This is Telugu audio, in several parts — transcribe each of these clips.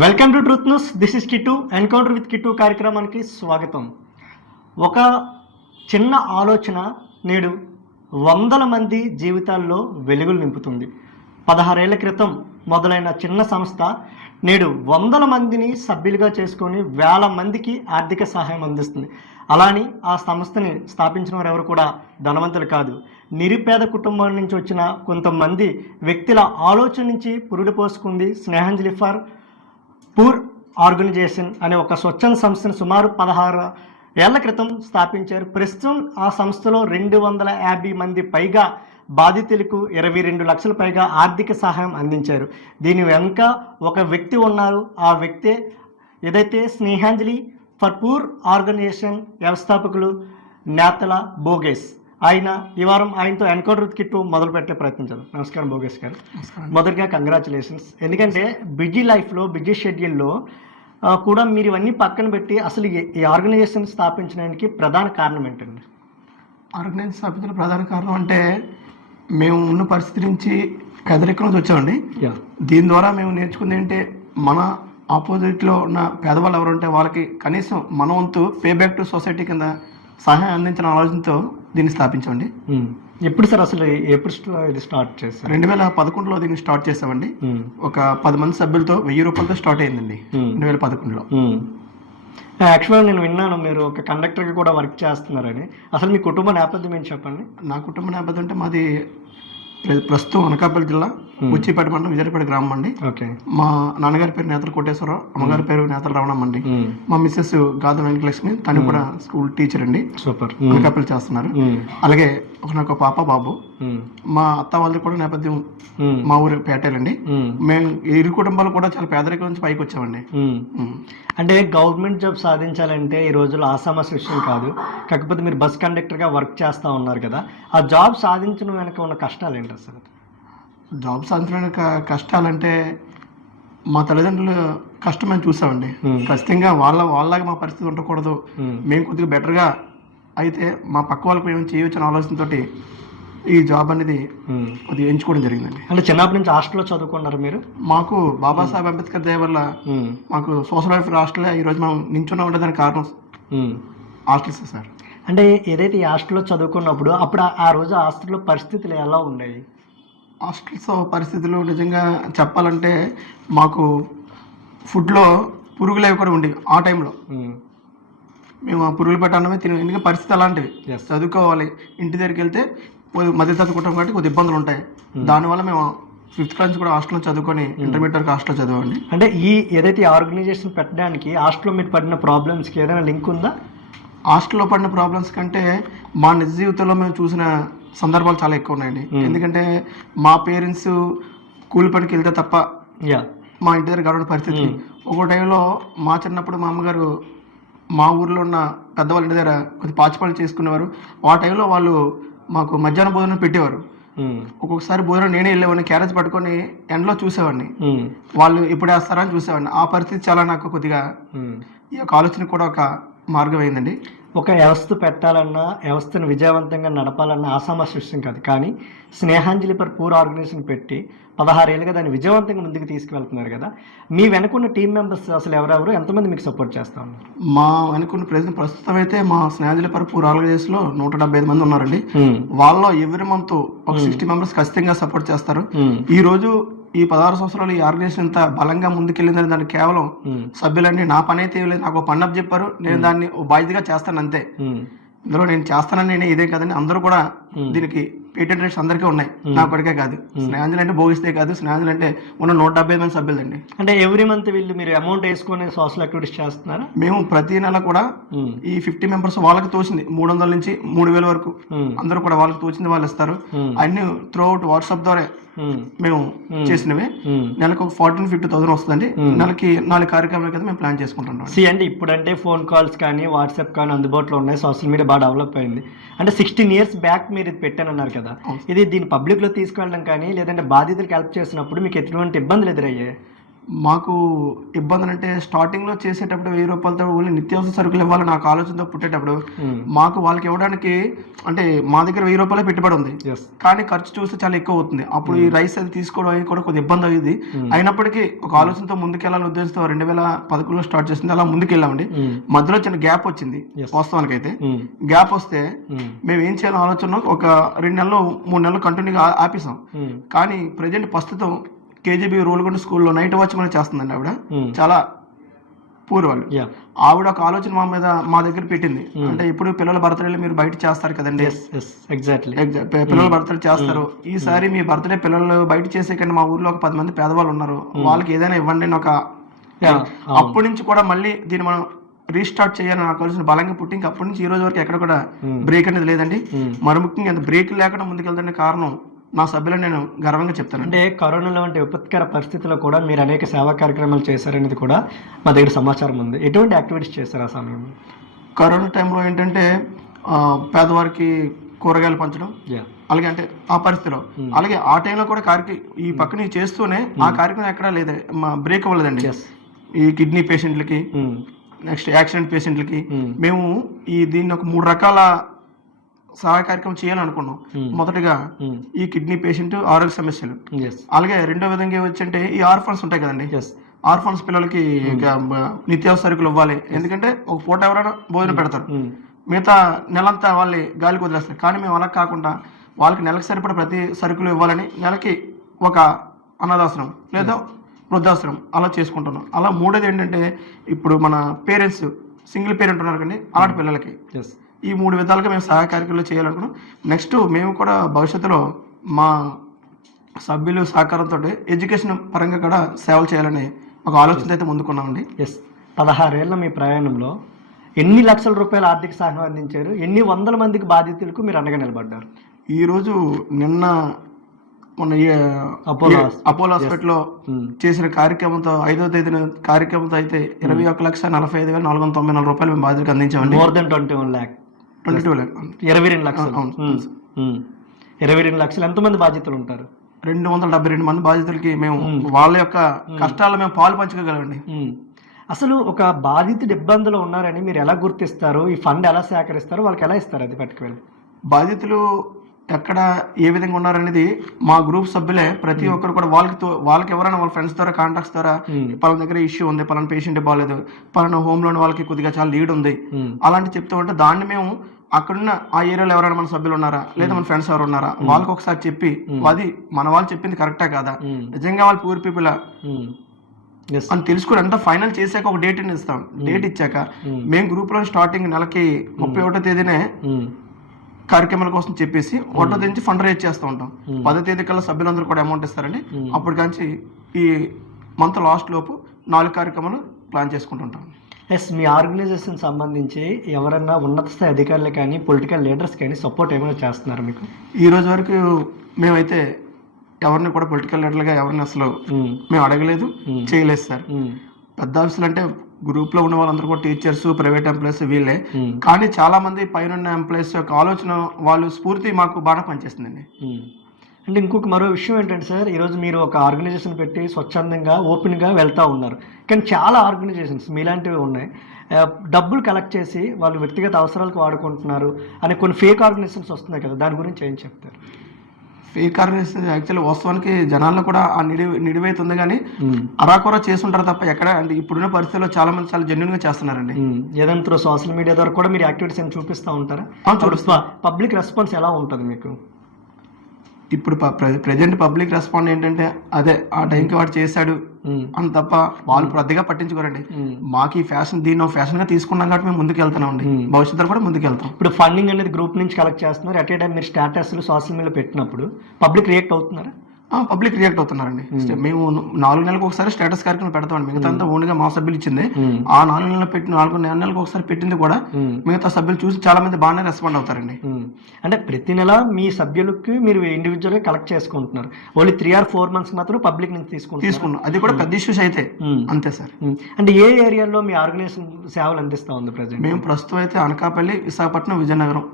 Welcome to truth news. This is Kittu. Encounter with Kittu కార్యక్రమానికి స్వాగతం. ఒక చిన్న ఆలోచన నేడు వందల మంది జీవితాల్లో వెలుగులు నింపుతుంది. 16 ఏళ్ల క్రితం మొదలైన చిన్న సంస్థ నేడు వందల మందిని సభ్యులుగా చేసుకొని వేల మందికి ఆర్థిక సహాయం అందిస్తుంది. అలాని ఆ సంస్థని స్థాపించిన వారు ఎవరు కూడా ధనవంతులు కాదు. నిరుపేద కుటుంబం నుంచి వచ్చిన కొంతమంది వ్యక్తుల ఆలోచన నుంచి పురుడు పోసుకుంది స్నేహాంజలి ఫర్ పూర్ ఆర్గనైజేషన్ అనే ఒక స్వచ్ఛంద సంస్థను సుమారు 16 ఏళ్ల క్రితం స్థాపించారు. ప్రస్తుతం ఆ సంస్థలో 250 మంది పైగా బాధితులకు 22 లక్షల పైగా ఆర్థిక సహాయం అందించారు. దీని వెనుక ఒక వ్యక్తి ఉన్నారు. ఆ వ్యక్తే ఏదైతే స్నేహాంజలి ఫర్ పూర్ ఆర్గనైజేషన్ వ్యవస్థాపకులు నేతల బోగేష్. ఈ వారం ఆయనతో ఎన్కౌంటర్ విత్ కిట్టు మొదలు పెట్టే ప్రయత్నించారు. నమస్కారం బోగేష్ గారు. మొదటిగా కంగ్రాచులేషన్స్. ఎందుకంటే బిజీ లైఫ్లో బిజీ షెడ్యూల్లో కూడా మీరు ఇవన్నీ పక్కన పెట్టి అసలు ఈ ఆర్గనైజేషన్ స్థాపించడానికి ప్రధాన కారణం ఏంటండి? ఆర్గనైజేషన్ స్థాపించిన ప్రధాన కారణం అంటే మేము ఉన్న పరిస్థితి నుంచి పేదరికం నుంచి వచ్చామండి. దీని ద్వారా మేము నేర్చుకుంది ఏంటంటే మన ఆపోజిట్లో ఉన్న పేదవాళ్ళు ఎవరు ఉంటే వాళ్ళకి కనీసం మన వంతు పే బ్యాక్ టు సొసైటీ కింద సహాయం అందించిన ఆలోచనతో దీన్ని స్థాపించండి. ఎప్పుడు సార్ అసలు ఎప్పుడు ఇది స్టార్ట్ చేశారు? 2011లో దీన్ని స్టార్ట్ చేసామండి. ఒక 10 మంది సభ్యులతో 1000 రూపాయలతో స్టార్ట్ అయిందండి 2011లో. యాక్చువల్గా నేను విన్నాను మీరు ఒక కండక్టర్గా కూడా వర్క్ చేస్తున్నారని. అసలు మీ కుటుంబ నేపథ్యం ఏంటి చెప్పండి. నా కుటుంబ నేపథ్యం అంటే మాది ప్రస్తుతం అనకాపల్లి జిల్లా ఉచ్చిపేట మండలం విజయపేట గ్రామం అండి. మా నాన్నగారి పేరు నేతల కోటేశ్వరరావు, అమ్మగారి పేరు నేతల రమణమ్మ అండి. మా మిస్సెస్ గాద వెంకటలక్ష్మి, తను కూడా స్కూల్ టీచర్ అండి. సూపర్. అనకాపల్లి చేస్తున్నారు. అలాగే నాకు పాప బాబు. మా అత్త వాళ్ళది కూడా నేపథ్యం మా ఊరు పేటేలండి. మేము ఇరు కుటుంబాలు కూడా చాలా పేదరికం నుంచి పైకి వచ్చామండి. అంటే గవర్నమెంట్ జాబ్ సాధించాలంటే ఈ రోజుల్లో ఆసామాస విషయం కాదు. కాకపోతే మీరు బస్ కండక్టర్గా వర్క్ చేస్తూ ఉన్నారు కదా, ఆ జాబ్ సాధించడం వెనక ఉన్న కష్టాలు ఏంటి అసలు? జాబ్ సాధించడం కష్టాలంటే మా తల్లిదండ్రులు కష్టం మేము చూసామండి. ఖచ్చితంగా వాళ్ళలాగా మా పరిస్థితి ఉండకూడదు, మేము కొద్దిగా బెటర్గా అయితే మా పక్క వాళ్ళకి మేము చేయవచ్చిన ఆలోచనతో ఈ జాబ్ అనేది కొద్దిగా ఎంచుకోవడం జరిగిందండి. అంటే చిన్నప్పటి నుంచి హాస్టల్లో చదువుకున్నారు మీరు? మాకు బాబాసాహెబ్ అంబేద్కర్ దయ వల్ల మాకు సోషల్ వెల్ఫేర్ హాస్టల్ ఈరోజు మనం నించున్నా ఉండే దానికి కారణం హాస్టల్స్ సార్. అంటే ఏదైతే ఈ హాస్టల్లో చదువుకున్నప్పుడు అప్పుడు ఆ రోజు హాస్టల్లో పరిస్థితులు ఎలా ఉన్నాయి? హాస్టల్స్ పరిస్థితులు నిజంగా చెప్పాలంటే మాకు ఫుడ్లో పురుగులు అవి కూడా ఉండేవి. ఆ టైంలో మేము ఆ పురుగులు పెట్టాలమే తినే, ఎందుకంటే పరిస్థితి అలాంటివి. చదువుకోవాలి, ఇంటి దగ్గరికి వెళ్తే మధ్యతరగతి కుటుంబం కాబట్టి కొద్ది ఇబ్బందులు ఉంటాయి. దానివల్ల మేము 5th క్లాస్ కూడా హాస్టల్లో చదువుకొని ఇంటర్మీడియట్ వరకు హాస్టల్లో చదవండి. అంటే ఏదైతే ఆర్గనైజేషన్ పెట్టడానికి హాస్టల్లో మీరు పడిన ప్రాబ్లమ్స్కి ఏదైనా లింక్ ఉందా? హాస్టల్లో పడిన ప్రాబ్లమ్స్ కంటే మా నిజ జీవితంలో మేము చూసిన సందర్భాలు చాలా ఎక్కువ ఉన్నాయండి. ఎందుకంటే మా పేరెంట్స్ కూలి పనికి వెళ్తే తప్ప మా ఇంటి దగ్గర గడవని పరిస్థితి. ఒక టైంలో మా చిన్నప్పుడు మా అమ్మగారు మా ఊర్లో ఉన్న పెద్దవాళ్ళ ఇంటి దగ్గర కొద్ది పాచిపాలు చేసుకునేవారు. ఆ టైంలో వాళ్ళు మాకు మధ్యాహ్న భోజనం పెట్టేవారు. ఒక్కొక్కసారి భోజనం నేనే వెళ్ళేవాడిని, క్యారేజ్ పట్టుకొని ఎండలో చూసేవాడిని. వాళ్ళు ఎప్పుడు వేస్తారా అని చూసేవాడిని. ఆ పరిస్థితి చాలా నాకు కొద్దిగా ఈ యొక్క ఆలోచన కూడా ఒక మార్గం అయిందండి. ఒక వ్యవస్థ పెట్టాలన్నా, వ్యవస్థను విజయవంతంగా నడపాలన్నా ఆసామాస విషయం కాదు. కానీ స్నేహాంజలి ఫర్ పూర్ ఆర్గనైజేషన్ పెట్టి 16 ఏళ్ళుగా దాన్ని విజయవంతంగా ముందుకు తీసుకువెళ్తున్నారు కదా, మీ వెనుకున్న టీం మెంబర్స్ అసలు ఎవరెవరు, ఎంతమంది మీకు సపోర్ట్ చేస్తా ఉన్నారు? మా వెనుకున్న ప్రస్తుతం అయితే మా స్నేహాంజలి ఫర్ పూర్ ఆర్గనైజేషన్ లో 175 మంది ఉన్నారండి. వాళ్ళలో ఎవరి మంత్ ఒక 60 మెంబర్స్ ఖచ్చితంగా సపోర్ట్ చేస్తారు. ఈ రోజు ఈ 16 సంవత్సరాలు ఈ ఆర్గనైజేషన్ ఎంత బలంగా ముందుకెళ్ళిందని దాన్ని కేవలం సభ్యులండి. నా పని అయితే లేదు, నాకు పని అప్ చెప్పారు, నేను దాన్ని బాధ్యతగా చేస్తాను అంతే. ఇందులో నేను చేస్తానని నేను ఇదే కదండి, అందరూ కూడా దీనికి పేటెంట్ రైట్స్ అందరికీ ఉన్నాయి, నా కొడుకే కాదు. స్నేహాంజలి అంటే భోగిస్తే కాదు, స్నేహాంజలి అంటే ఉన్న 175 మంది సభ్యులండి. అంటే ఎవ్రీ మంత్ వీళ్ళు మీరు అమౌంట్ వేసుకొని సోషల్ యాక్టివిటీస్ చేస్తున్నారా? మేము ప్రతి నెల కూడా ఈ 50 మెంబర్స్ వాళ్ళకి తోచింది 300 నుంచి 3000 వరకు అందరూ కూడా వాళ్ళకి తోచింది వాళ్ళు ఇస్తారు. అన్ని త్రూ అవుట్ వాట్సాప్ ద్వారా మేము చేసినవి. నెలకు 14-15,000 వస్తుందండి. నెలకి 4 కార్యక్రమాల కింద మేము ప్లాన్ చేసుకుంటున్నాం. అంటే ఇప్పుడంటే ఫోన్ కాల్స్ కానీ వాట్సాప్ కానీ అందుబాటులో ఉన్నాయి, సోషల్ మీడియా బాగా డెవలప్ అయింది. అంటే 16 years బ్యాక్ మీరు ఇది పెట్టానన్నారు కదా, ఇది దీన్ని పబ్లిక్లో తీసుకెళ్ళడం కానీ లేదంటే బాధితులకు హెల్ప్ చేసినప్పుడు మీకు ఎటువంటి ఇబ్బందులు ఎదురయ్యాయి? మాకు ఇబ్బందులు అంటే స్టార్టింగ్ లో చేసేటప్పుడు 1000 రూపాయలతో ఓన్లీ నిత్యావసర సరుకులు ఇవ్వాలి నాకు ఆలోచనతో పుట్టేటప్పుడు మాకు వాళ్ళకి ఇవ్వడానికి అంటే మా దగ్గర 1000 రూపాయలే పెట్టుబడి ఉంది, కానీ ఖర్చు చూస్తే చాలా ఎక్కువ అవుతుంది. అప్పుడు ఈ రైస్ అది తీసుకోవడం అనేది కూడా కొద్దిగా ఇబ్బంది అయ్యింది. అయినప్పటికీ ఒక ఆలోచనతో ముందుకెళ్ళాలని ఉద్దేశంతో 2011లో స్టార్ట్ చేసింది. అలా ముందుకెళ్ళామండి. మధ్యలో చిన్న గ్యాప్ వచ్చింది. వాస్తవానికి అయితే గ్యాప్ వస్తే మేము ఏం చేయాలని ఆలోచన ఒక 2 నెలలు 3 నెలలు కంటిన్యూగా ఆపేసాం. కానీ ప్రజెంట్ ప్రస్తుతం కేజీబీ రూల్గొండ స్కూల్లో నైట్ వాచ్ మనం చేస్తుందండి. ఆవిడ చాలా పూర్ వాళ్ళు. ఆవిడ ఒక ఆలోచన మా దగ్గర పెట్టింది. అంటే ఇప్పుడు పిల్లల బర్త్డేలు మీరు బయట చేస్తారు కదండి, పిల్లల బర్త్డే చేస్తారు, ఈసారి మీ బర్త్డే పిల్లలు బయట చేసే కంటే మా ఊర్లో ఒక 10 మంది పేదవాళ్ళు ఉన్నారు, వాళ్ళకి ఏదైనా ఇవ్వండి అని ఒక అప్పటి నుంచి కూడా మళ్ళీ దీన్ని మనం రీస్టార్ట్ చేయాలని నాకు కలిసిన బలంగా పుట్టి ఇంకా అప్పటి నుంచి ఈ రోజు వరకు ఎక్కడ కూడా బ్రేక్ అనేది లేదండి. మరి ముఖ్యంగా అంత బ్రేక్ లేకుండా ముందుకెళ్తానే కారణం నా సభ్యులను నేను గర్వంగా చెప్తాను. అంటే కరోనాలో వంటి విపత్కర పరిస్థితుల్లో కూడా మీరు అనేక సేవా కార్యక్రమాలు చేశారనేది కూడా మా దగ్గర సమాచారం ఉంది. ఎటువంటి యాక్టివిటీస్ చేశారు ఆ సమయంలో? కరోనా టైంలో ఏంటంటే పేదవారికి కూరగాయలు పంచడం, అలాగే అంటే ఆ పరిస్థితిలో, అలాగే ఆ టైంలో కూడా ఈ పక్కన చేస్తూనే ఆ కార్యక్రమం ఎక్కడా లేదా బ్రేక్ అవ్వలేదండి. ఈ కిడ్నీ పేషెంట్లకి, నెక్స్ట్ యాక్సిడెంట్ పేషెంట్లకి మేము దీన్ని ఒక 3 రకాల సహాయ కార్యక్రమం చేయాలనుకున్నాం. మొదటగా ఈ కిడ్నీ పేషెంట్ ఆరోగ్య సమస్యలు, అలాగే రెండో విధంగా వచ్చంటే ఈ ఆర్ఫన్స్ ఉంటాయి కదండి, ఆర్ఫన్స్ పిల్లలకి నిత్యావసర సరుకులు ఇవ్వాలి. ఎందుకంటే ఒక పూట ఎవరైనా భోజనం పెడతారు, మిగతా నెలంతా వాళ్ళని గాలికి వదిలేస్తారు. కానీ మేము అలా కాకుండా వాళ్ళకి నెలకు సరిపడా ప్రతి సరుకులు ఇవ్వాలని నెలకి ఒక అనాథాశ్రమం లేదా వృద్ధాశ్రమం అలా చేసుకుంటున్నాం. అలా మూడోది ఏంటంటే ఇప్పుడు మన పేరెంట్స్ సింగిల్ పేరెంట్ ఉన్నారు కండి, అలాంటి పిల్లలకి ఈ 3 విధాలుగా మేము సహాయ కార్యక్రమాలు చేయాలనుకున్నాం. నెక్స్ట్ మేము కూడా భవిష్యత్తులో మా సభ్యులు సహకారంతో ఎడ్యుకేషన్ పరంగా కూడా సేవలు చేయాలని ఒక ఆలోచన అయితే ముందుకున్నామండి. 16 ఏళ్ల మీ ప్రయాణంలో ఎన్ని లక్షల రూపాయల ఆర్థిక సహాయం అందించారు? ఎన్ని వందల మందికి బాధితులకు మీరు అండగా నిలబడ్డారు? ఈరోజు మొన్న అపోలో హాస్పిటల్లో చేసిన కార్యక్రమంతో 5వ తేదీన కార్యక్రమంతో అయితే 21,45,494 రూపాయలు మేము బాధితులకు అందించామండి. More than 22 lakh. 22 లక్షలు. 22 లక్షలు. ఎంతమంది బాధితులు ఉంటారు? 272 మంది బాధితులకి మేము వాళ్ళ యొక్క కష్టాలు మేము పాలు పంచుకోగలమండి. అసలు ఒక బాధితుడు ఇబ్బందులు ఉన్నారని మీరు ఎలా గుర్తిస్తారు? ఈ ఫండ్ ఎలా సేకరిస్తారు? వాళ్ళకి ఎలా ఇస్తారు అది పట్టుకువెళ్ళి? బాధితులు ఎక్కడ ఏ విధంగా ఉన్నారనేది మా గ్రూప్ సభ్యులే ప్రతి ఒక్కరు కూడా వాళ్ళకి ఎవరైనా వాళ్ళ ఫ్రెండ్స్ ద్వారా కాంటాక్ట్స్ ద్వారా పలానా దగ్గర ఇష్యూ ఉంది, పలానా పేషెంట్ బాగాలేదు, పలానా హోమ్ లోన్ వాళ్ళకి కొద్దిగా చాలా లీడ్ ఉంది అలాంటి చెప్తూ ఉంటే దాన్ని మేము అక్కడున్న ఆ ఏరియాలో ఎవరైనా మన సభ్యులు ఉన్నారా లేదా మన ఫ్రెండ్స్ ఎవరు ఉన్నారా వాళ్ళకి ఒకసారి చెప్పి అది మన వాళ్ళు చెప్పింది కరెక్టా కాదా, నిజంగా వాళ్ళు పూర్ పీపుల్ అని తెలుసుకుని అంతా ఫైనల్ చేశాక ఒక డేట్ ఇస్తాం. డేట్ ఇచ్చాక మేము గ్రూప్ లో స్టార్టింగ్ నెలకి 31వ తేదీనే కార్యక్రమాల కోసం చెప్పేసి 1వ తేదీ నుంచి ఫండ్ రేజ్ చేస్తూ ఉంటాం. 10వ తేదీ కల్లా సభ్యులందరూ కూడా అమౌంట్ ఇస్తారండి. అప్పటికాంచి ఈ మంత్ లాస్ట్ లోపు 4 కార్యక్రమాలు ప్లాన్ చేసుకుంటుంటాం. మీ ఆర్గనైజేషన్ సంబంధించి ఎవరైనా ఉన్నత స్థాయి అధికారులు కానీ పొలిటికల్ లీడర్స్ కానీ సపోర్ట్ ఏమైనా చేస్తున్నారు మీకు? ఈ రోజు వరకు మేమైతే ఎవరిని కూడా పొలిటికల్ లీడర్లుగా ఎవరిని అసలు మేము అడగలేదు, చేయలేదు సార్. పెద్ద ఆఫీసులు అంటే గ్రూప్ లో ఉన్న వాళ్ళందరూ కూడా టీచర్స్, ప్రైవేట్ ఎంప్లాయీస్ వీళ్ళే. కానీ చాలా మంది పైన ఎంప్లాయీస్ యొక్క ఆలోచన వాళ్ళు స్ఫూర్తి మాకు బాగా పనిచేస్తుందండి. అంటే ఇంకొక మరో విషయం ఏంటంటే సార్, ఈరోజు మీరు ఒక ఆర్గనైజేషన్ పెట్టి స్వచ్ఛందంగా ఓపెన్గా వెళ్తూ ఉన్నారు. కానీ చాలా ఆర్గనైజేషన్స్ మీలాంటివి ఉన్నాయి, డబ్బులు కలెక్ట్ చేసి వాళ్ళు వ్యక్తిగత అవసరాలకు వాడుకుంటున్నారు అని కొన్ని ఫేక్ ఆర్గనైజేషన్స్ వస్తున్నాయి కదా, దాని గురించి ఏం చెప్తారు? ఫేక్ ఆర్గనైజేషన్ యాక్చువల్లీ వాస్తవానికి జనాల్లో కూడా ఆ నిడివైతే ఉంది, కానీ అరాకొరా చేస్తుంటారు తప్ప ఎక్కడ అంటే ఇప్పుడున్న పరిస్థితుల్లో చాలా మంది చాలా జెన్యున్ గా చేస్తున్నారండి. ఏదైనా త్రూ సోషల్ మీడియా ద్వారా కూడా మీరు యాక్టివిటీస్ అని చూపిస్తూ ఉంటారా? పబ్లిక్ రెస్పాన్స్ ఎలా ఉంటుంది మీకు? ఇప్పుడు ప్రెజెంట్ పబ్లిక్ రెస్పాండ్ ఏంటంటే అదే ఆ టైంకి వాడు చేశాడు అని తప్ప వాళ్ళు పెద్దగా పట్టించుకోరండి. మాకు ఈ ఫ్యాషన్ దీన్ని ఫ్యాషన్ గా తీసుకున్నాం కాబట్టి మేము ముందుకు వెళ్తున్నామండి, భవిష్యత్తులో కూడా ముందుకు వెళ్తాం. ఇప్పుడు ఫండింగ్ అనేది గ్రూప్ నుంచి కలెక్ట్ చేస్తున్నారు, అట్ ఏ టైం మీరు స్టేటస్లు సోషల్ మీడియాలో పెట్టినప్పుడు పబ్లిక్ రియాక్ట్ అవుతున్నారా? పబ్లిక్ రియాక్ట్ అవుతున్నారండి. మేము 4 నెలలకు ఒకసారి స్టేటస్ కార్యక్రమం పెడతామండి. మిగతా అంతా ఓన్గా మా సభ్యులు ఇచ్చింది. ఆ 4 నెలలకు ఒకసారి పెట్టింది కూడా మిగతా సభ్యులు చూసి చాలా మంది బాగానే రెస్పాండ్ అవుతారండి. అంటే ప్రతి నెల మీ సభ్యులకి మీరు ఇండివిజువల్ గా కలెక్ట్ చేసుకుంటున్నారు, ఓన్లీ 3 or 4 months మాత్రం పబ్లిక్ నుంచి తీసుకున్నాం. అది కూడా పెద్ద ఇష్యూస్ అయితే అంతే సార్. అంటే ఏ ఏరియాలో మీ ఆర్గనైజేషన్ సేవలు అందిస్తా ఉంది ప్రజెంట్? మేము ప్రస్తుతం అయితే అనకాపల్లి, విశాఖపట్నం, విజయనగరం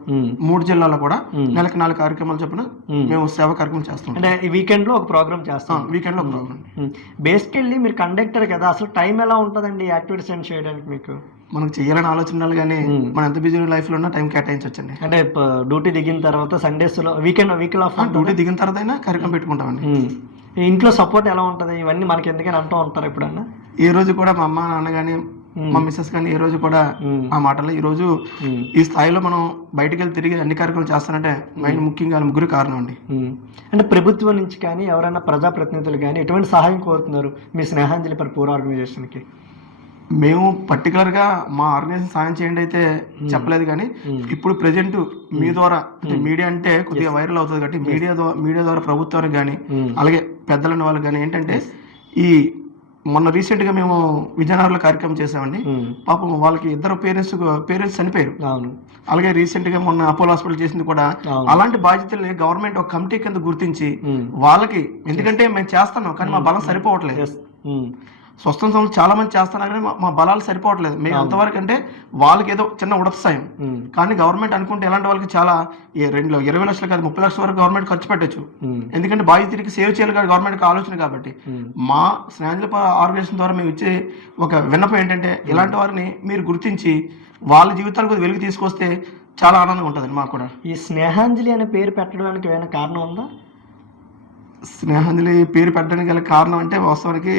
3 జిల్లాల్లో కూడా నెలకు 4 కార్యక్రమాలు చొప్పున మేము సేవా కార్యక్రమం చేస్తాం. అంటే ఈ వీకెండ్ వీకెండ్లో ఒక ప్రోగ్రామ్ చేస్తాం. వీకెండ్లో ఒక ప్రోగ్రామ్. బేసికల్లీ మీరు కండక్టర్ కదా, అసలు టైం ఎలా ఉంటుందండి యాక్టివిటీస్ అని చేయడానికి మీకు? మనకు చేయాలని ఆలోచన ఉండాలి కానీ మనం ఎంత బిజీ లైఫ్లో ఉన్నా టైం కేటాయించవచ్చండి. అంటే డ్యూటీ దిగిన తర్వాత సండేస్లో వీకెండ్ ఆఫ్ డ్యూటీ దిగిన తర్వాత అయినా కార్యక్రమం పెట్టుకుంటామండి. ఇంట్లో సపోర్ట్ ఎలా ఉంటుంది? ఇవన్నీ మనకి ఎందుకని అంటూ ఉంటారు ఎప్పుడన్నా? ఏ రోజు కూడా మా అమ్మ నాన్న కానీ మా మిస్సెస్ కానీ ఏ రోజు కూడా ఆ మాటలు ఈ రోజు ఈ స్థాయిలో మనం బయటకు వెళ్ళి తిరిగి అన్ని కార్యక్రమాలు చేస్తానంటే మెయిన్ ముఖ్యంగా ముగ్గురు కారణం అండి. అంటే ప్రభుత్వం నుంచి కానీ ఎవరైనా ప్రజాప్రతినిధులు కానీ ఎటువంటి సహాయం కోరుతున్నారు మీ స్నేహాంజలి పరిపూర్ ఆర్గనైజేషన్కి? మేము పర్టికులర్గా మా ఆర్గనైజేషన్ సాయం చేయండి అయితే చెప్పలేదు కానీ ఇప్పుడు ప్రెజెంట్ మీ ద్వారా అంటే మీడియా అంటే కొద్దిగా వైరల్ అవుతుంది కాబట్టి మీడియా ద్వారా ప్రభుత్వానికి కానీ అలాగే పెద్దలని వాళ్ళకి కానీ ఏంటంటే ఈ మొన్న రీసెంట్గా మేము విజయనగరంలో కార్యక్రమం చేసామండి. పాపం వాళ్ళకి ఇద్దరు పేరెంట్స్ చనిపోయారు. అలాగే రీసెంట్గా మొన్న అపోలో హాస్పిటల్ చేసింది కూడా అలాంటి బాధ్యతల్ని గవర్నమెంట్ ఒక కమిటీ కింద గుర్తించి వాళ్ళకి, ఎందుకంటే మేము చేస్తున్నాం కానీ మా బలం సరిపోవట్లేదు. స్వస్థ సంస్థలు చాలా మంది చేస్తున్నారు కానీ మా బలాలు సరిపోవట్లేదు. మేము అంతవరకు అంటే వాళ్ళకి ఏదో చిన్న ఉడతాయం కానీ గవర్నమెంట్ అనుకుంటే ఎలాంటి వాళ్ళకి చాలా 20 లక్షలు కాదు 30 లక్షల వరకు గవర్నమెంట్ ఖర్చు పెట్టచ్చు. ఎందుకంటే బాధితుడికి సేవ్ చేయాలి కానీ గవర్నమెంట్కి ఆలోచన కాబట్టి మా స్నేహాంజలి ఆర్గనైజేషన్ ద్వారా మేము ఇచ్చే ఒక విన్నపం ఏంటంటే ఇలాంటి వారిని మీరు గుర్తించి వాళ్ళ జీవితాలకు వెలుగు తీసుకొస్తే చాలా ఆనందంగా ఉంటుందండి మాకు కూడా. ఈ స్నేహాంజలి అనే పేరు పెట్టడానికి ఏమైనా కారణం ఉందా? స్నేహాంజలి పేరు పెట్టడానికి గల కారణం అంటే వాస్తవానికి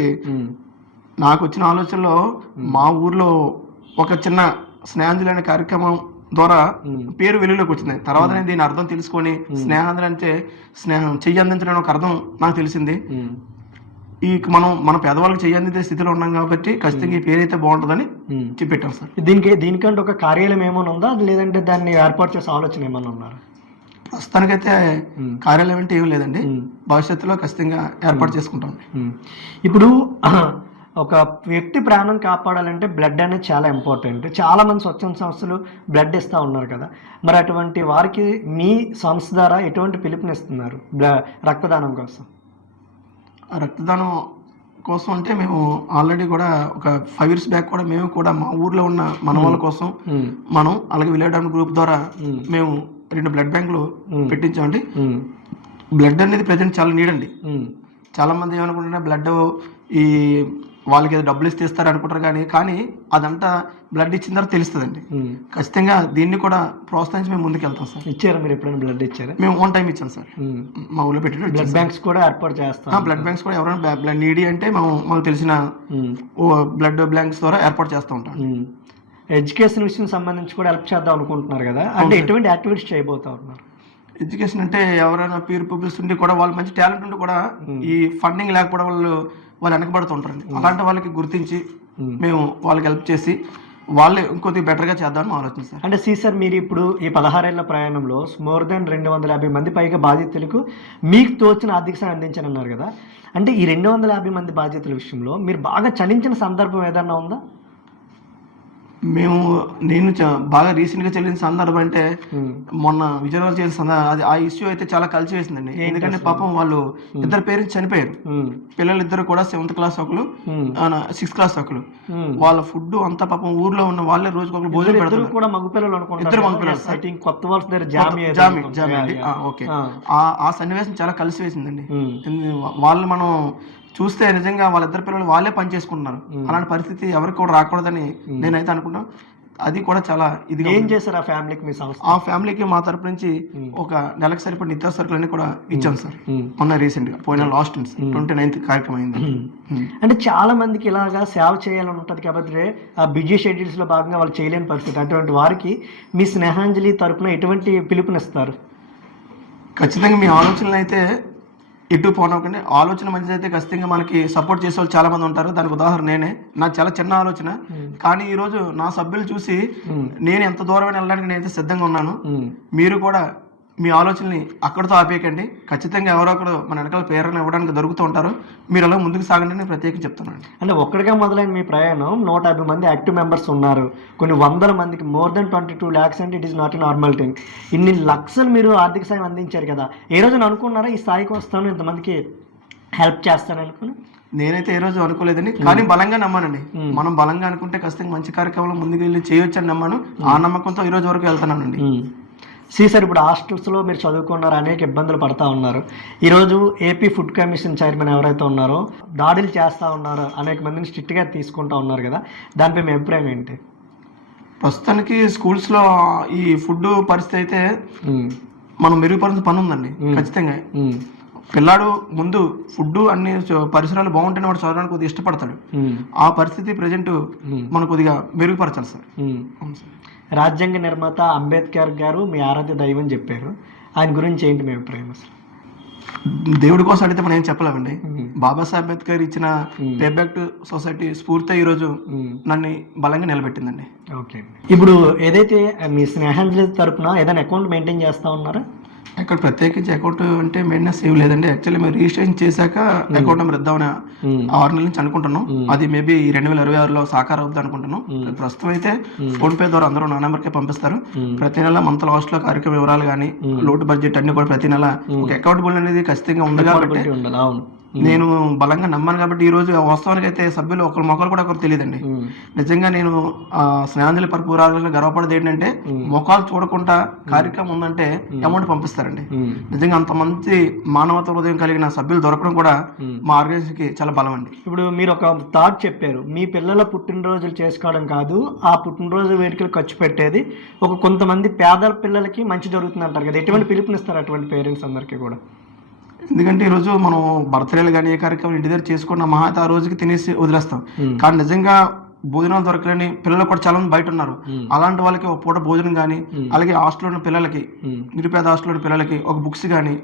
నాకు వచ్చిన ఆలోచనలో మా ఊర్లో ఒక చిన్న స్నేహాంజలి అనే కార్యక్రమం ద్వారా పేరు వెలుగులోకి వచ్చింది. తర్వాత నేను దీని అర్థం తెలుసుకొని స్నేహాంజలి అంటే స్నేహం చెయ్యి అందించడం ఒక అర్థం నాకు తెలిసింది. మన పేదవాళ్ళకి చెయ్యి అందించే స్థితిలో ఉన్నాం కాబట్టి ఖచ్చితంగా ఈ పేరు అయితే బాగుంటుందని చెప్పాం సార్. దీనికంటే ఒక కార్యాలయం ఏమైనా ఉందా లేదంటే దాన్ని ఏర్పాటు చేసే ఆలోచన ఏమైనా ఉన్నారా? ప్రస్తుతానికైతే కార్యాలయం అంటే ఏం లేదండి, భవిష్యత్తులో ఖచ్చితంగా ఏర్పాటు చేసుకుంటాం. ఇప్పుడు ఒక వ్యక్తి ప్రాణం కాపాడాలంటే బ్లడ్ అనేది చాలా ఇంపార్టెంట్. చాలా మంది స్వచ్ఛంద సంస్థలు బ్లడ్ ఇస్తూ ఉన్నారు కదా, మరి అటువంటి వారికి మీ సంస్థ ద్వారా ఎటువంటి పిలుపునిస్తున్నారు రక్తదానం కోసం? రక్తదానం కోసం అంటే మేము ఆల్రెడీ కూడా ఒక 5 years బ్యాక్ కూడా మేము కూడా మా ఊర్లో ఉన్న మన వాళ్ళ కోసం మనం అలాగే విలేజ్ గ్రూప్ ద్వారా మేము 2 బ్లడ్ బ్యాంకులు పెట్టించామండి. బ్లడ్ అనేది ప్రజెంట్ చాలా నీడ్ అండి. చాలా మంది ఏమనుకుంటున్నా బ్లడ్ ఈ వాళ్ళకి ఏదో డబ్బులు ఇస్తారు అనుకుంటారు కానీ అదంతా బ్లడ్ ఇచ్చిన తర్వాత తెలుస్తుందండి. ఖచ్చితంగా దీన్ని కూడా ప్రోత్సహించి మేము ముందుకు వెళ్తాం సార్. ఇచ్చారా మీరు ఎప్పుడైనా బ్లడ్ ఇచ్చారా? మేము 1 time ఇచ్చాం సార్. మా ఊళ్ళో పెట్టి బ్లడ్ బ్యాంక్స్ కూడా ఏర్పాటు చేస్తాం. బ్లడ్ బ్యాంక్స్ కూడా ఎవరైనా బ్లడ్ నీడీ అంటే మాకు తెలిసిన బ్లడ్ బ్యాంక్స్ ద్వారా ఏర్పాటు చేస్తూ ఉంటాం. ఎడ్యుకేషన్ విషయం సంబంధించి కూడా హెల్ప్ చేద్దాం అనుకుంటున్నారు కదా, అంటే ఎటువంటి యాక్టివిటీస్ చేయబోతా ఉన్నారు? ఎడ్యుకేషన్ అంటే ఎవరైనా పీర్ పీపుల్స్ ఉండి కూడా వాళ్ళు మంచి టాలెంట్ ఉండి కూడా ఈ ఫండింగ్ లేకపోవడం వాళ్ళు వెనకబడుతుంటారండి. అలాంటి వాళ్ళకి గుర్తించి మేము వాళ్ళకి హెల్ప్ చేసి వాళ్ళే ఇంకొద్ది బెటర్గా చేద్దామని ఆలోచిస్తారు. అంటే సార్ మీరు ఇప్పుడు ఈ 16 ఏళ్ల ప్రయాణంలో మోర్ దెన్ 250 మంది పైగా బాధితులకు మీకు తోచిన ఆర్థిక సాయం అందించానన్నారు కదా, అంటే ఈ 250 మంది బాధితుల విషయంలో మీరు బాగా చలించిన సందర్భం ఏదన్నా ఉందా? నేను బాగా రీసెంట్గా చెల్లిన సందర్భం అంటే మొన్న విజయనగరం చేసిన అది ఆ ఇష్యూ అయితే చాలా కలిసి వేసిందండి. ఎందుకంటే పాపం వాళ్ళు ఇద్దరు పేరెంట్స్ చనిపోయారు. పిల్లలు ఇద్దరు కూడా 7th class ఒకరు 6th class ఒకరు. వాళ్ళ ఫుడ్ అంతా పాపం ఊర్లో ఉన్న వాళ్ళే రోజుకి ఒకరు భోజనం పెడతారు. ఇద్దరు మగపిల్లలు ఓకే. ఆ సన్నివేశం చాలా కలిసి వేసిందండి. వాళ్ళు మనం చూస్తే నిజంగా వాళ్ళిద్దరు పిల్లలు వాళ్ళే పని చేసుకుంటున్నారు. అలాంటి పరిస్థితి ఎవరికి కూడా రాకూడదని నేనైతే అనుకున్నా. అది కూడా చాలా ఇది. ఏం చేశారు ఆ ఫ్యామిలీకి మీ సంస్థ? ఆ ఫ్యామిలీకి మా తరపు నుంచి ఒక నెలకు సరిపడిన నిత్యావసర సరుకులన్నీ కూడా ఇచ్చాం సార్. మొన్న రీసెంట్ గా పోయిన లాస్ట్ 29th కార్యక్రమం అయింది. అంటే చాలా మందికి ఇలాగా సేవ చేయాలని ఉంటుంది కాబట్టి ఆ బిజీ షెడ్యూల్స్ లో భాగంగా వాళ్ళు చేయలేని పరిస్థితి. అటువంటి వారికి మీ స్నేహాంజలి తరపున ఎటువంటి పిలుపునిస్తారు? ఖచ్చితంగా మీ ఆలోచనలు అయితే ఎటు పోనకండి. ఆలోచన మంచిదైతే ఖచ్చితంగా మనకి సపోర్ట్ చేసే వాళ్ళు చాలా మంది ఉంటారు. దానికి ఉదాహరణ నేనే. నాకు చాలా చిన్న ఆలోచన కానీ ఈరోజు నా సభ్యులు చూసి నేను ఎంత దూరమైన వెళ్ళడానికి నేనైతే సిద్ధంగా ఉన్నాను. మీరు కూడా మీ ఆలోచనని అక్కడితో ఆపేయకండి. ఖచ్చితంగా ఎవరో ఒకరు మన వెనకాల పేరుని ఇవ్వడానికి దొరుకుతూ ఉంటారు. మీరు అలా ముందుకు సాగండి అని ప్రత్యేకంగా చెప్తున్నాను. అంటే ఒక్కడిగా మొదలైన మీ ప్రయాణం 150 మంది యాక్టివ్ మెంబర్స్ ఉన్నారు. కొన్ని 100 మందికి మోర్ దెన్ 22 lakhs అంటే it is not a normal thing. ఇన్ని లక్షలు మీరు ఆర్థిక సాయం అందించారు కదా, ఏ రోజున అనుకున్నారా ఈ స్థాయికి వస్తాను ఇంతమందికి హెల్ప్ చేస్తాను అనుకుని? నేనైతే ఏ రోజు అనుకోలేదండి కానీ బలంగా నమ్మానండి. మనం బలంగా అనుకుంటే ఖచ్చితంగా మంచి కార్యక్రమంలో ముందుకు వెళ్ళి చేయొచ్చు అని నమ్మాను. ఆ నమ్మకంతో ఈ రోజు వరకు వెళ్తున్నానండి. సార్ ఇప్పుడు హాస్టల్స్లో మీరు చదువుకున్నారు, అనేక ఇబ్బందులు పడతా ఉన్నారు. ఈరోజు ఏపీ ఫుడ్ కమిషన్ చైర్మన్ ఎవరైతే ఉన్నారో దాడులు చేస్తూ ఉన్నారో, అనేక మందిని స్ట్రిక్ట్గా తీసుకుంటా ఉన్నారు కదా, దానిపై మీ అభిప్రాయం ఏంటి? ప్రస్తుతానికి స్కూల్స్లో ఈ ఫుడ్ పరిస్థితి అయితే మనం మెరుగుపరిచిన పని ఉందండి. ఖచ్చితంగా పిల్లాడు ముందు ఫుడ్ అన్ని పరిసరాలు బాగుంటేనే వాడు చదవడానికి కొద్దిగా ఇష్టపడతాడు. ఆ పరిస్థితి ప్రజెంట్ మనం కొద్దిగా మెరుగుపరచాలి సార్. అవును సార్. రాజ్యాంగ నిర్మాత అంబేద్కర్ గారు మీ ఆరాధ్య దైవం చెప్పారు, ఆయన గురించి ఏంటి మీ అభిప్రాయం అసలు? దేవుడి కోసం అడిగితే మనం ఏం చెప్పలేమండి. బాబాసాహెబ్ అంబేద్కర్ ఇచ్చిన పే బ్యాక్ టు సొసైటీ స్ఫూర్తి ఈరోజు నన్ను బలంగా నిలబెట్టిందండి. ఓకే, ఇప్పుడు ఏదైతే మీ స్నేహాంజలి తరపున ఏదైనా అకౌంట్ మెయింటైన్ చేస్తూ ఉన్నారా? అక్కడ ప్రత్యేకించి అకౌంట్ అంటే మెయింటెనెన్స్ ఏం లేదండి. యాక్చువల్లీ మేము రిజిస్ట్రేషన్ చేశాక అకౌంట్ నెంబర్ ఇద్దామని 6 నెలల నుంచి అనుకుంటున్నాం. అది మేబీ 2026లో సాకారం అవుతుంది అనుకుంటున్నాం. ప్రస్తుతం అయితే ఫోన్ పే ద్వారా అందరూ నా నెంబర్కే పంపిస్తారు. ప్రతి నెల మంత్ లాస్ట్ లో కార్యక్రమ వివరాలు కానీ లోటు బడ్జెట్ అన్ని కూడా ప్రతి నెల ఒక అకౌంటబుల్ అనేది ఖచ్చితంగా ఉంది కాబట్టి నేను బలంగా నమ్మాను. కాబట్టి ఈ రోజు వాస్తవానికి అయితే సభ్యులు ఒకరి మొక్కలు కూడా ఒకరు తెలియదండి. నిజంగా నేను స్నేహాంజలి పరపూరాలను గర్వపడేది ఏంటంటే మొఖాలు చూడకుండా కార్యక్రమం ఉందంటే అమౌంట్ పంపిస్తారండి. నిజంగా అంత మంచి మానవత హృదయం కలిగిన సభ్యులు దొరకడం కూడా మా ఆర్గనైజేషన్ కి చాలా బలం అండి. ఇప్పుడు మీరు ఒక థాట్ చెప్పారు, మీ పిల్లల పుట్టినరోజులు చేసుకోవడం కాదు, ఆ పుట్టినరోజు వేడుకలు ఖర్చు పెట్టేది కొంతమంది పేద పిల్లలకి మంచి జరుగుతుంది అంటారు కదా, ఎటువంటి పిలుపునిస్తారు అటువంటి పేరెంట్స్ అందరికీ కూడా? ఎందుకంటే ఈరోజు మనం బర్త్డేలు కానీ ఏ కార్యక్రమం ఇంటి దగ్గర చేసుకున్న మహాత ఆ రోజుకి తినేసి వదిలేస్తాం. కానీ నిజంగా భోజనాలు దొరకలేని పిల్లలు కూడా చాలా మంది బయట ఉన్నారు. అలాంటి వాళ్ళకి ఒక పూట భోజనం కానీ, అలాగే హాస్టల్లో ఉన్న పిల్లలకి, నిరుపేద హాస్టల్లో ఉన్న పిల్లలకి ఒక బుక్స్ కానీ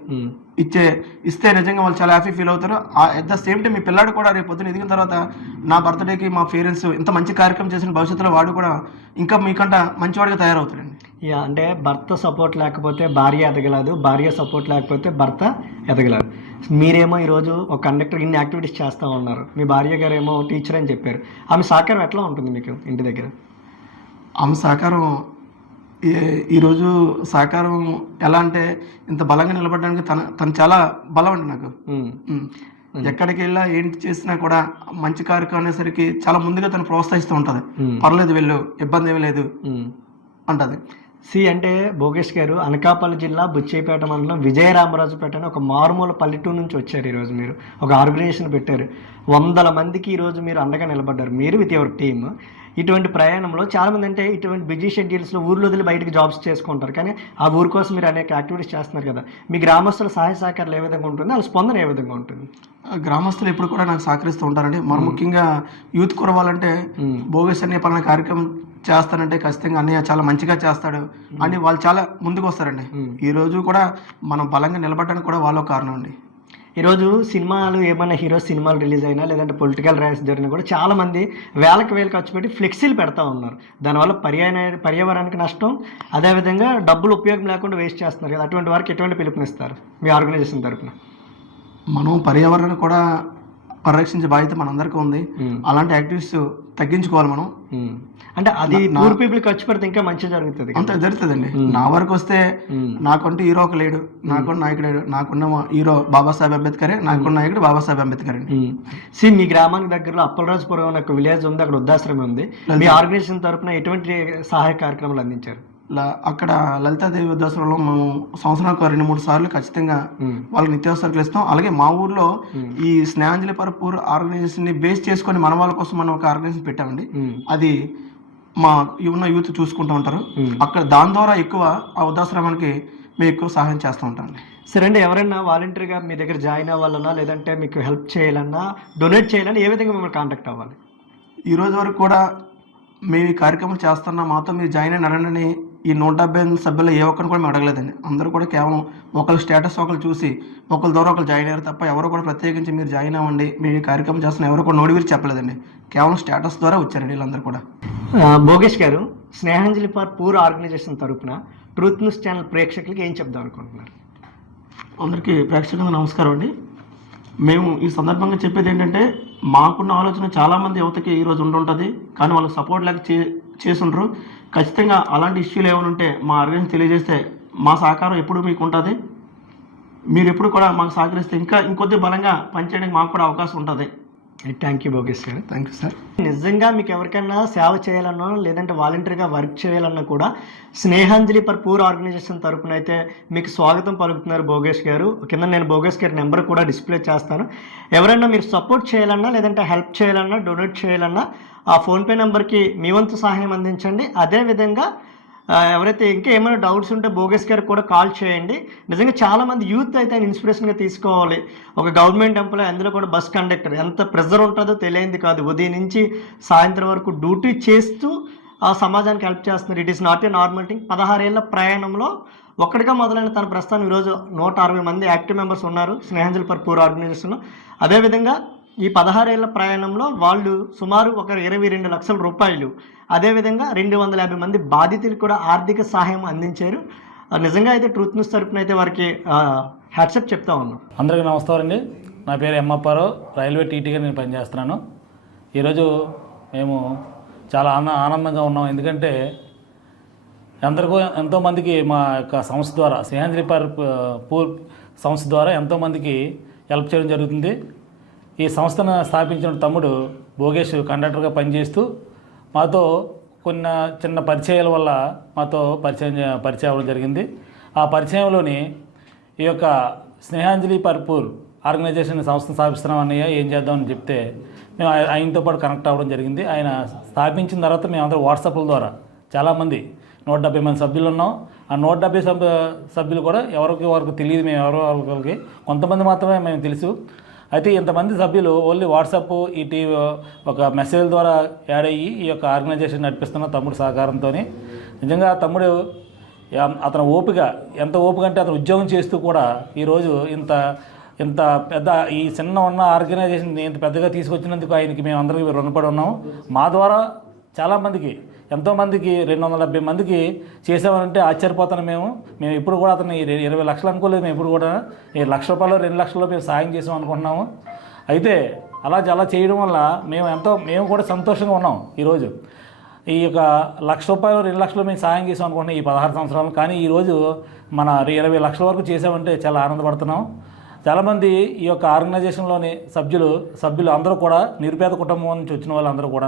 ఇస్తే నిజంగా వాళ్ళు చాలా హ్యాపీ ఫీల్ అవుతారు. అట్ ద సేమ్ టైం మీ పిల్లాడు కూడా రేపు పొద్దున ఎదిగిన తర్వాత నా బర్త్డేకి మా పేరెంట్స్ ఇంత మంచి కార్యక్రమం చేసిన భవిష్యత్తులో వాడు కూడా ఇంకా మీకంట మంచివాడిగా తయారవుతాడండి. అంటే భర్త సపోర్ట్ లేకపోతే భార్య ఎదగలేదు, భార్య సపోర్ట్ లేకపోతే భర్త ఎదగలేదు. మీరేమో ఈరోజు ఒక కండక్టర్ ఇన్ని యాక్టివిటీస్ చేస్తూ ఉన్నారు, మీ భార్య గారు ఏమో టీచర్ అని చెప్పారు. ఆమె సహకారం ఎట్లా ఉంటుంది మీకు ఇంటి దగ్గర? ఆమె సహకారం ఈరోజు సహకారం ఎలా అంటే ఇంత బలంగా నిలబడడానికి తను చాలా బలం అండి నాకు. ఎక్కడికి వెళ్ళా ఏంటి చేసినా కూడా మంచి కార్యక్రమం అనేసరికి చాలా ముందుగా తను ప్రోత్సహిస్తూ ఉంటది. పర్లేదు వెళ్ళు, ఇబ్బంది ఏమీ లేదు అంటది. అంటే భోగేష్ గారు అనకాపల్లి జిల్లా బుచ్చేపేట మండలం విజయరామరాజుపేట అని ఒక మారుమూల పల్లెటూరు నుంచి వచ్చారు. ఈరోజు మీరు ఒక ఆర్గనైజేషన్ పెట్టారు, 100 మందికి ఈరోజు మీరు అండగా నిలబడ్డారు, మీరు విత్ యువర్ టీమ్. ఇటువంటి ప్రయాణంలో చాలామంది అంటే ఇటువంటి బిజీ షెడ్యూల్స్లో ఊర్లో వదిలి బయటకు జాబ్స్ చేసుకుంటారు, కానీ ఆ ఊరి కోసం మీరు అనేక యాక్టివిటీస్ చేస్తున్నారు కదా, మీ గ్రామస్తుల సహాయ సహకారాలు ఏ విధంగా ఉంటుంది, వాళ్ళ స్పందన ఏ విధంగా ఉంటుంది? గ్రామస్తులు ఎప్పుడు కూడా నాకు సహకరిస్తూ ఉంటారండి. మరి ముఖ్యంగా యూత్ కురవాలంటే భోగేష్ అనే పలానా కార్యక్రమం చేస్తానంటే ఖచ్చితంగా అన్నయ్య చాలా మంచిగా చేస్తాడు అని వాళ్ళు చాలా ముందుకు వస్తారండి. ఈ రోజు కూడా మనం బలంగా నిలబడడానికి కూడా వాళ్ళ కారణం అండి. ఈరోజు సినిమాలు ఏమైనా హీరో సినిమాలు రిలీజ్ అయినా లేదంటే పొలిటికల్ ర్యాలీస్ జరిగినా కూడా చాలామంది వేలు ఖర్చు పెట్టి ఫ్లెక్సీలు పెడతా ఉన్నారు. దానివల్ల పర్యావరణానికి నష్టం, అదేవిధంగా డబ్బులు ఉపయోగం లేకుండా వేస్ట్ చేస్తున్నారు కదా, అటువంటి వారికి ఎటువంటి పిలుపునిస్తారు మీ ఆర్గనైజేషన్ తరఫున? మనం పర్యావరణాన్ని కూడా పరిరక్షించే బాధ్యత మనందరికీ ఉంది. అలాంటి యాక్టివిటీస్ తగ్గించుకోవాలి మనం. అంటే అది పూర్ పీపుల్ ఖర్చు పెడితే ఇంకా మంచి జరుగుతుంది. అంత జరుగుతుందండి. నా వరకు వస్తే నాకంటూ హీరో ఒక లేడు, నాకున్న నాయకుడు లేడు. నాకున్న హీరో బాబాసాహెబ్ అంబేద్కరే, నాకున్న నాయకుడు బాబాసాహెబ్ అంబేద్కర్ అండి. మీ గ్రామానికి దగ్గరలో అప్పలరాజుపురం అనే ఒక విలేజ్ ఉంది, అక్కడ వృద్ధాశ్రమం ఉంది. మీ ఆర్గనైజేషన్ తరఫున ఎటువంటి సహాయ కార్యక్రమాలు అందించారు? అక్కడ లలితాదేవి వృద్ధాశ్రమంలో మేము సంవత్సరానికి 2-3 సార్లు ఖచ్చితంగా వాళ్ళకి నిత్యావసరాలు ఇస్తాం. అలాగే మా ఊర్లో ఈ స్నేహాంజలి పరపూర్ ఆర్గనైజేషన్ ని బేస్ చేసుకొని మన వాళ్ళ కోసం మనం ఒక ఆర్గనైజేషన్ పెట్టామండి. అది మా ఉన్న యూత్ చూసుకుంటూ ఉంటారు. అక్కడ దాని ద్వారా ఎక్కువ ఆ వృద్ధాశ్రమానికి మేము ఎక్కువ సహాయం చేస్తూ ఉంటాం. సరే అండి, ఎవరైనా వాలంటీర్గా మీ దగ్గర జాయిన్ అవ్వాలన్నా లేదంటే మీకు హెల్ప్ చేయాలన్నా, డొనేట్ చేయాలన్నా ఏ విధంగా మిమ్మల్ని కాంటాక్ట్ అవ్వాలి? ఈ రోజు వరకు కూడా మేము ఈ కార్యక్రమం చేస్తున్నా మాతో మీరు జాయిన్ అయిన అడగండి. ఈ 178 సభ్యులు ఏ ఒక్కరిని కూడా మేము అడగలేదండి. అందరూ కూడా కేవలం ఒకరి స్టేటస్ ఒకరు చూసి ఒకరి ద్వారా ఒకరు జాయిన్ అయ్యారు తప్ప ఎవరు కూడా ప్రత్యేకించి మీరు జాయిన్ అవ్వండి, మీరు ఈ కార్యక్రమం చేస్తున్న ఎవరు కూడా నోడివిరి చెప్పలేదండి. కేవలం స్టేటస్ ద్వారా వచ్చారండి వీళ్ళందరూ కూడా. భోగేష్ గారు, స్నేహాంజలి ఫర్ పూర్ ఆర్గనైజేషన్ తరఫున ట్రూత్ న్యూస్ ఛానల్ ప్రేక్షకులకి ఏం చెప్దాం అనుకుంటున్నారు? అందరికీ ప్రేక్షకులకు నమస్కారం అండి. మేము ఈ సందర్భంగా చెప్పేది ఏంటంటే, మాకున్న ఆలోచన చాలామంది యువతకి ఈరోజు ఉండుంటుంది, కానీ వాళ్ళకి సపోర్ట్ లేక చేసుండ్రు. ఖచ్చితంగా అలాంటి ఇష్యూలు ఏమైనా ఉంటే మా ఆర్గనైజేషన్ తెలియజేస్తే మా సహకారం ఎప్పుడు మీకు ఉంటుంది. మీరు ఎప్పుడు కూడా మాకు సహకరిస్తే ఇంకా ఇంకొద్ది బలంగా పనిచేయడానికి మాకు కూడా అవకాశం ఉంటుంది. థ్యాంక్ యూ భోగేష్ గారు. Thank you sir. నిజంగా మీకు ఎవరికైనా సేవ చేయాలన్నా లేదంటే వాలంటీర్గా వర్క్ చేయాలన్నా కూడా స్నేహాంజలి ఫర్ పూర్ ఆర్గనైజేషన్ తరపున అయితే మీకు స్వాగతం పలుకుతున్నారు భోగేష్ గారు. కింద నేను భోగేష్ గారి నెంబర్ కూడా డిస్ప్లే చేస్తాను. ఎవరైనా మీరు సపోర్ట్ చేయాలన్నా లేదంటే హెల్ప్ చేయాలన్నా డొనేట్ చేయాలన్నా ఆ ఫోన్పే నెంబర్కి మీ వంతు సహాయం అందించండి. అదేవిధంగా ఎవరైతే ఇంకా ఏమైనా డౌట్స్ ఉంటే భోగేష్ గారికి కూడా కాల్ చేయండి. నిజంగా చాలామంది యూత్ అయితే ఆయన ఇన్స్పిరేషన్గా తీసుకోవాలి. ఒక గవర్నమెంట్ ఎంప్లాయ్, అందులో కూడా బస్ కండక్టర్, ఎంత ప్రెజర్ ఉంటుందో తెలియంది కాదు. ఉదయం నుంచి సాయంత్రం వరకు డ్యూటీ చేస్తూ ఆ సమాజానికి హెల్ప్ చేస్తున్నారు. It is not a normal thing. 16 ఏళ్ల ప్రయాణంలో ఒక్కడిగా మొదలైన తన ప్రస్థానం ఈరోజు 160 మంది యాక్టివ్ మెంబర్స్ ఉన్నారు స్నేహాంజలి ఫర్ పూర్ ఆర్గనైజేషన్లో. అదేవిధంగా ఈ 16 ఏళ్ల ప్రయాణంలో వాళ్ళు సుమారు ఒక 22 లక్షల రూపాయలు, అదేవిధంగా 250 మంది బాధితులకు కూడా ఆర్థిక సహాయం అందించారు. నిజంగా అయితే ట్రూత్ న్యూస్ తరపున అయితే వారికి హ్యాట్సప్ చెప్తా ఉన్నాం. అందరికీ నమస్కారం అండి. నా పేరు ఎమ్మప్పారావు, రైల్వే టీటీగా నేను పనిచేస్తున్నాను. ఈరోజు మేము చాలా ఆనందంగా ఉన్నాం. ఎందుకంటే ఎంతోమందికి మా యొక్క సంస్థ ద్వారా, స్నేహాంజలి ఫర్ పూర్ సంస్థ ద్వారా ఎంతోమందికి హెల్ప్ చేయడం జరుగుతుంది. ఈ సంస్థను స్థాపించిన తమ్ముడు భోగేష్ కండక్టర్గా పనిచేస్తూ మాతో కొన్ని చిన్న పరిచయాల వల్ల మాతో పరిచయం అవ్వడం జరిగింది. ఆ పరిచయంలోని ఈ యొక్క స్నేహాంజలి ఫర్ పూర్ ఆర్గనైజేషన్ సంస్థను స్థాపిస్తున్నాం అన్నయ్య, ఏం చేద్దామని చెప్తే మేము ఆయనతో పాటు కనెక్ట్ అవ్వడం జరిగింది. ఆయన స్థాపించిన తర్వాత మేమందరూ వాట్సాప్ల ద్వారా చాలామంది 170 మంది సభ్యులు ఉన్నాం. ఆ 170 సభ్యులు కూడా ఎవరికి తెలియదు, మేము ఎవరికి కొంతమంది మాత్రమే మేము తెలుసు. అయితే ఇంతమంది సభ్యులు ఓన్లీ వాట్సాప్, ఈ టీవీ ఒక మెసేజ్ ద్వారా యాడ్ అయ్యి ఈ యొక్క ఆర్గనైజేషన్ నడిపిస్తున్న తమ్ముడు సహకారంతో. నిజంగా తమ్ముడు అతను ఓపిక, ఎంత ఓపిక అంటే అతను ఉద్యోగం చేస్తూ కూడా ఈరోజు ఇంత పెద్ద ఈ చిన్న ఉన్న ఆర్గనైజేషన్ ఇంత పెద్దగా తీసుకొచ్చినందుకు ఆయనకి మేము అందరికీ రుణపడి ఉన్నాము. మా ద్వారా చాలామందికి, ఎంతోమందికి 270 మందికి చేసామనంటే ఆశ్చర్యపోతాను. మేము ఇప్పుడు కూడా అతన్ని 20 లక్షలు అనుకోలేదు. మేము ఇప్పుడు కూడా ₹1,00,000 2 లక్షల్లో మేము సాయం చేసాం అనుకుంటున్నాము. అయితే అలా చేయడం వల్ల మేము కూడా సంతోషంగా ఉన్నాం. ఈరోజు ఈ యొక్క ₹1,00,000 2 లక్షలు మేము సాయం చేసాం అనుకుంటున్నాం ఈ 16 సంవత్సరాలు. కానీ ఈరోజు మన 20 లక్షల వరకు చేసామంటే చాలా ఆనందపడుతున్నాం. చాలామంది ఈ యొక్క ఆర్గనైజేషన్లోని సభ్యులు అందరూ కూడా నిరుపేద కుటుంబం నుంచి వచ్చిన వాళ్ళు అందరూ కూడా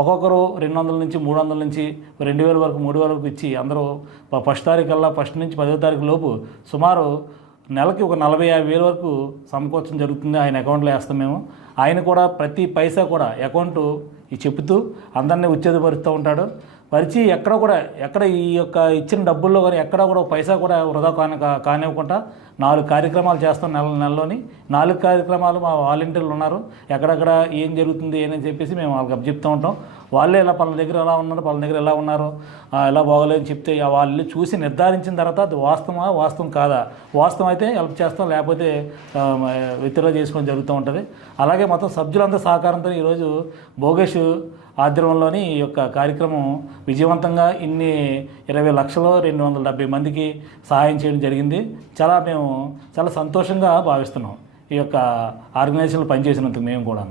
ఒక్కొక్కరు 200 నుంచి 300 నుంచి 2,000 వరకు 3,000 వరకు ఇచ్చి అందరూ ఫస్ట్ తారీఖు కల్లా, ఫస్ట్ నుంచి 10వ తారీఖు లోపు సుమారు నెలకి ఒక 40-50 వేల వరకు సమకూర్చడం జరుగుతుంది. ఆయన అకౌంట్లో వేస్తాం మేము. ఆయన కూడా ప్రతి పైసా కూడా అకౌంటు చెబుతూ అందరినీ ఉత్తేజపరుస్తూ ఉంటాడు. పరిచి ఎక్కడ ఈ యొక్క ఇచ్చిన డబ్బుల్లో కానీ ఎక్కడ కూడా పైసా కూడా వృధా కానివ్వకుండా 4 కార్యక్రమాలు చేస్తాం నెలలోని. 4 కార్యక్రమాలు మా వాలంటీర్లు ఉన్నారు. ఎక్కడెక్కడ ఏం జరుగుతుంది అని చెప్పేసి మేము వాళ్ళకి అప్పచెప్తూ ఉంటాం. వాళ్ళే ఇలా పలానా దగ్గర ఎలా ఉన్నారు, పలానా దగ్గర ఎలా ఉన్నారు, ఎలా బాగోలేదని చెప్తే వాళ్ళు చూసి నిర్ధారించిన తర్వాత అది వాస్తవం కాదా, వాస్తవం అయితే హెల్ప్ చేస్తాం, లేకపోతే విత్డ్రా చేసుకోవడం జరుగుతూ ఉంటుంది. అలాగే మొత్తం సభ్యులంతా సహకారంతో ఈరోజు భోగేష్ ఆధ్వర్యంలోని ఈ యొక్క కార్యక్రమం విజయవంతంగా ఇన్ని 20 లక్షలు 270 మందికి సహాయం చేయడం జరిగింది. మేము చాలా సంతోషంగా భావిస్తున్నాం ఈ యొక్క ఆర్గనైజేషన్లో పనిచేసినందుకు మేము కూడా.